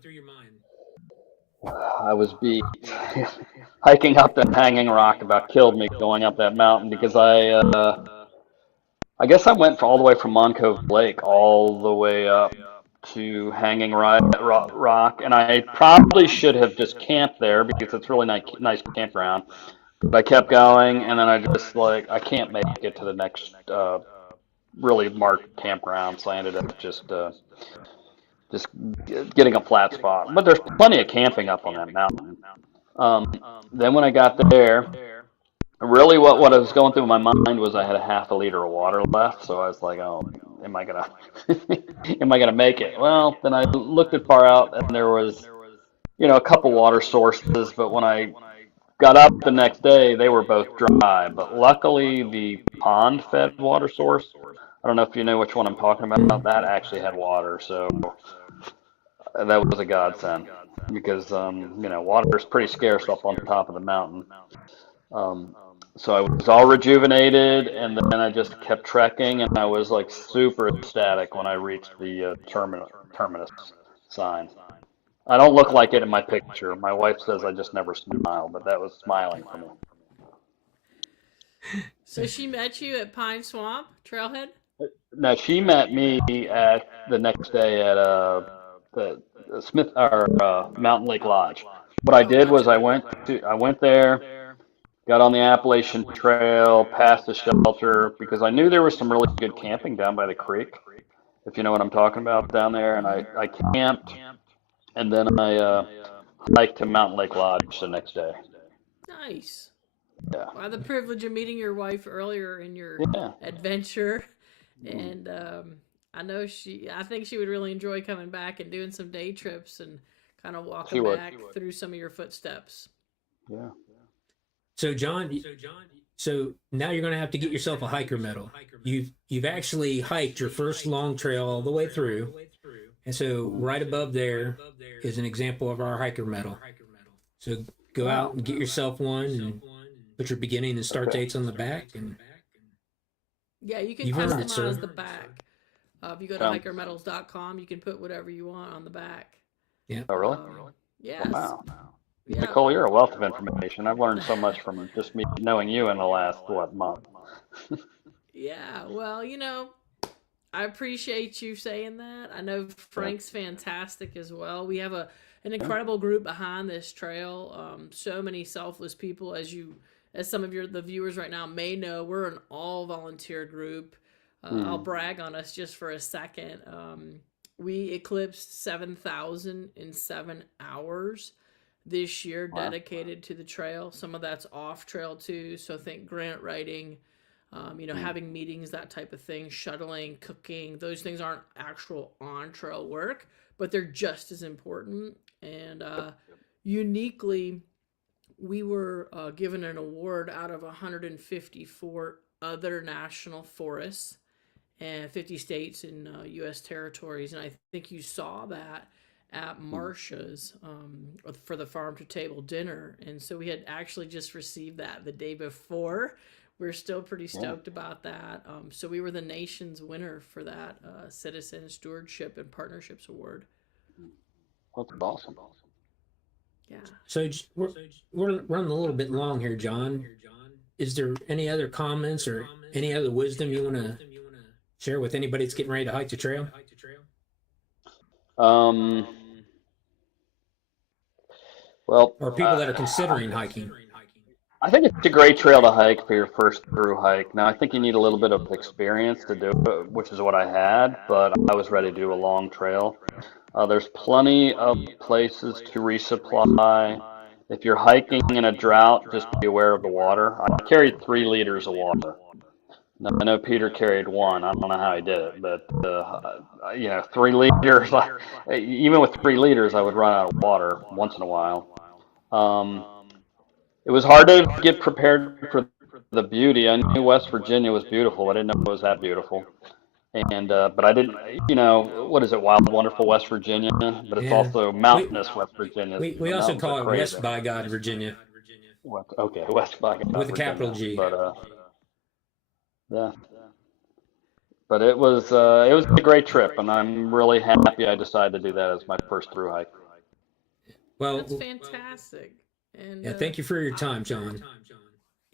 I was beat. Hiking up that hanging rock about killed me going up that mountain because I guess I went all the way from Moncove Lake all the way up to Rock, and I probably should have just camped there because it's really nice campground. But I kept going, and then I just like I can't make it to the next really marked campground, so I ended up just getting a flat spot. But there's plenty of camping up on that mountain. Um, then when I got there, really what I was going through my mind was I had a half a liter of water left, so I was like, oh, am I gonna am I gonna make it? Well, then I looked at far out, and there was a couple water sources, but when I got up the next day, they were both dry. But luckily, the pond-fed water source, I don't know if you know which one I'm talking about, that actually had water, so that was a godsend because water is pretty scarce up on top of the mountain. Um, so I was all rejuvenated, and then I just kept trekking, and I was like super ecstatic when I reached the terminus sign. I don't look like it in my picture. My wife says I just never smile, but that was smiling for me. So she met you at Pine Swamp Trailhead. Now she met me at the next day at the Smith or Mountain Lake Lodge. What I Oh, did was gotcha. I went there, got on the Appalachian Trail, passed the shelter because I knew there was some really good camping down by the creek, if you know what I'm talking about down there. And Hmm. I camped, and then I hiked to Mountain Lake Lodge the next day. Nice. Yeah, Well, I had the privilege of meeting your wife earlier in your yeah. adventure, Mm. and I know I think she would really enjoy coming back and doing some day trips and kind of She walking would. back through some of your footsteps. Yeah. So John, so now you're going to have to get yourself a hiker medal. You've actually hiked your first long trail all the way through, and so right above there is an example of our hiker medal. So go out and get yourself one and put your beginning and start Okay. dates on the back. And Yeah, you can You've earned it, sir. customize the back. If you go to Um, hikermetals.com, you can put whatever you want on the back. Yeah. oh, really? Yes. Wow. Yeah. Nicole, you're a wealth of information. I've learned so much from just me knowing you in the last, what, month? Yeah. Well, I appreciate you saying that. I know Yeah. Frank's fantastic as well. We have an Yeah. incredible group behind this trail. So many selfless people, as some of the viewers right now may know. We're an all volunteer group. I'll Hmm. brag on us just for a second. We eclipsed 7,000 in 7 hours this year, Wow. dedicated to the trail. Some of that's off trail too. So think grant writing, having meetings, that type of thing, shuttling, cooking. Those things aren't actual on trail work, but they're just as important. And uniquely, we were given an award out of 154 other national forests and 50 states and U.S. territories. And I think you saw that at Marcia's for the farm to table dinner. And so we had actually just received that the day before. We're still pretty Yeah. stoked about that. So we were the nation's winner for that Citizen Stewardship and Partnerships Award. That's awesome. Yeah. So we're running a little bit long here, John. Is there any other comments or any other wisdom you want to share with anybody that's getting ready to hike the trail? Um, well, Or people that are considering hiking? I think it's a great trail to hike for your first through hike. Now, I think you need a little bit of experience to do it, which is what I had, but I was ready to do a long trail. There's plenty of places to resupply. If you're hiking in a drought, just be aware of the water. I carried 3 liters of water. Now, I know Peter carried one. I don't know how he did it, but 3 liters. Even with 3 liters, I would run out of water once in a while. Um, it was hard to get prepared for the beauty. I knew West Virginia was beautiful. I didn't know it was that beautiful. And but I didn't, what is it? Wild, wonderful West Virginia, but it's Yeah. also mountainous West Virginia. We The also mountains are call it crazy. West by God, Virginia, Okay, West by with a capital Virginia, G. but yeah. But it was a great trip, and I'm really happy I decided to do that as my first through hike. Well, That's fantastic. And yeah, thank you for your time, John.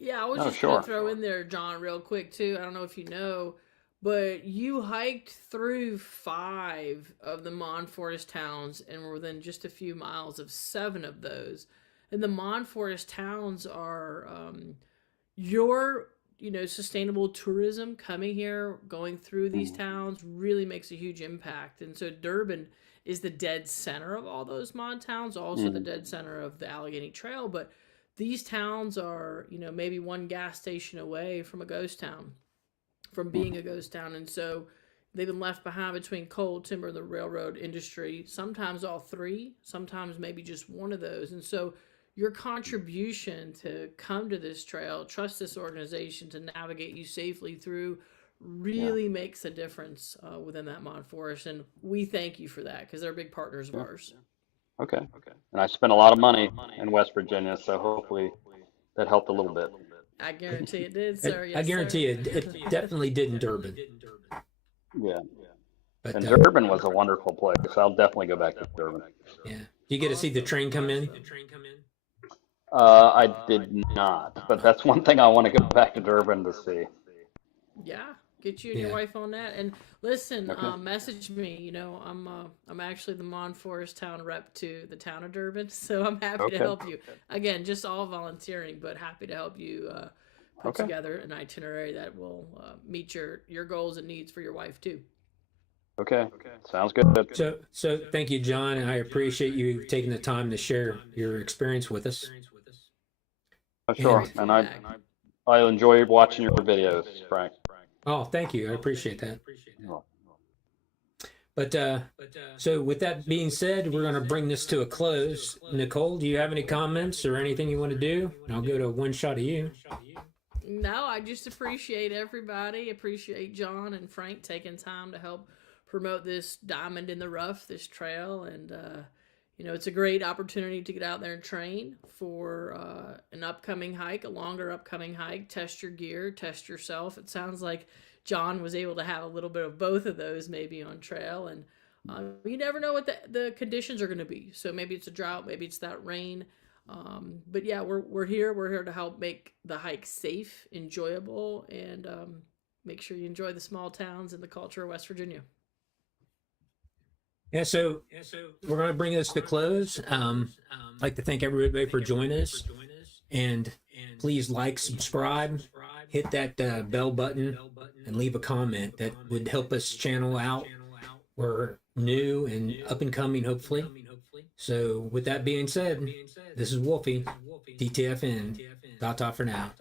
yeah, I was Oh, just going to sure. throw in there, John, real quick, too. I don't know if you know, but you hiked through 5 of the Mon Forest towns and were within just a few miles of 7 of those. And the Mon Forest towns are your, sustainable tourism coming here, going through these towns really makes a huge impact. And so Durban is the dead center of all those Mon towns, also the Mm. dead center of the Allegheny Trail. But these towns are, maybe one gas station away from a ghost town, from being a ghost town. And so they've been left behind between coal, timber, and the railroad industry, sometimes all 3, sometimes maybe just one of those. And so your contribution to come to this trail, trust this organization to navigate you safely through, Yeah. really makes a difference within that Mon Forest. And we thank you for that because they're big partners of Yeah. ours. Okay. And I spent a lot of money in West Virginia, so hopefully that helped a little bit. I guarantee it did, I, sir. I Yes, guarantee sir. it definitely did in Durban. Yeah. But And Durban was a wonderful place. I'll definitely go back to Durban. yeah, you get to see the train come in. I did not, but that's one thing I want to go back to Durban to see. Yeah, get you and your Yeah. wife on that. And listen, Okay. message me. I'm actually the Mon Forest town rep to the town of Durban, so I'm happy to Okay. help you. Again, just all volunteering, but happy to help you put Okay. together an itinerary that will meet your goals and needs for your wife too. Okay. Sounds good. So thank you, John, and I appreciate you taking the time to share your experience with us. Sure. Great And feedback. I enjoy watching your videos, Frank. Oh, thank you. I appreciate that. Oh, But so with that being said, we're going to bring this to a close. Nicole, do you have any comments or anything you want to do? And I'll go to one shot of you. No, I just appreciate everybody. Appreciate John and Frank taking time to help promote this diamond in the rough, this trail. And, it's a great opportunity to get out there and train for an upcoming hike, a longer upcoming hike. Test your gear, test yourself. It sounds like John was able to have a little bit of both of those maybe on trail. And you never know what the conditions are going to be. So maybe it's a drought, maybe it's that rain. But yeah, we're here. We're here to help make the hike safe, enjoyable, and make sure you enjoy the small towns and the culture of West Virginia. Yeah, so we're going to bring this to close. I'd like to thank everybody for joining us, and please like, subscribe, hit that bell button, and leave a comment. That would help us channel out. We're new and up and coming, hopefully. So with that being said, this is Wolfie, DTFN. Ta for now.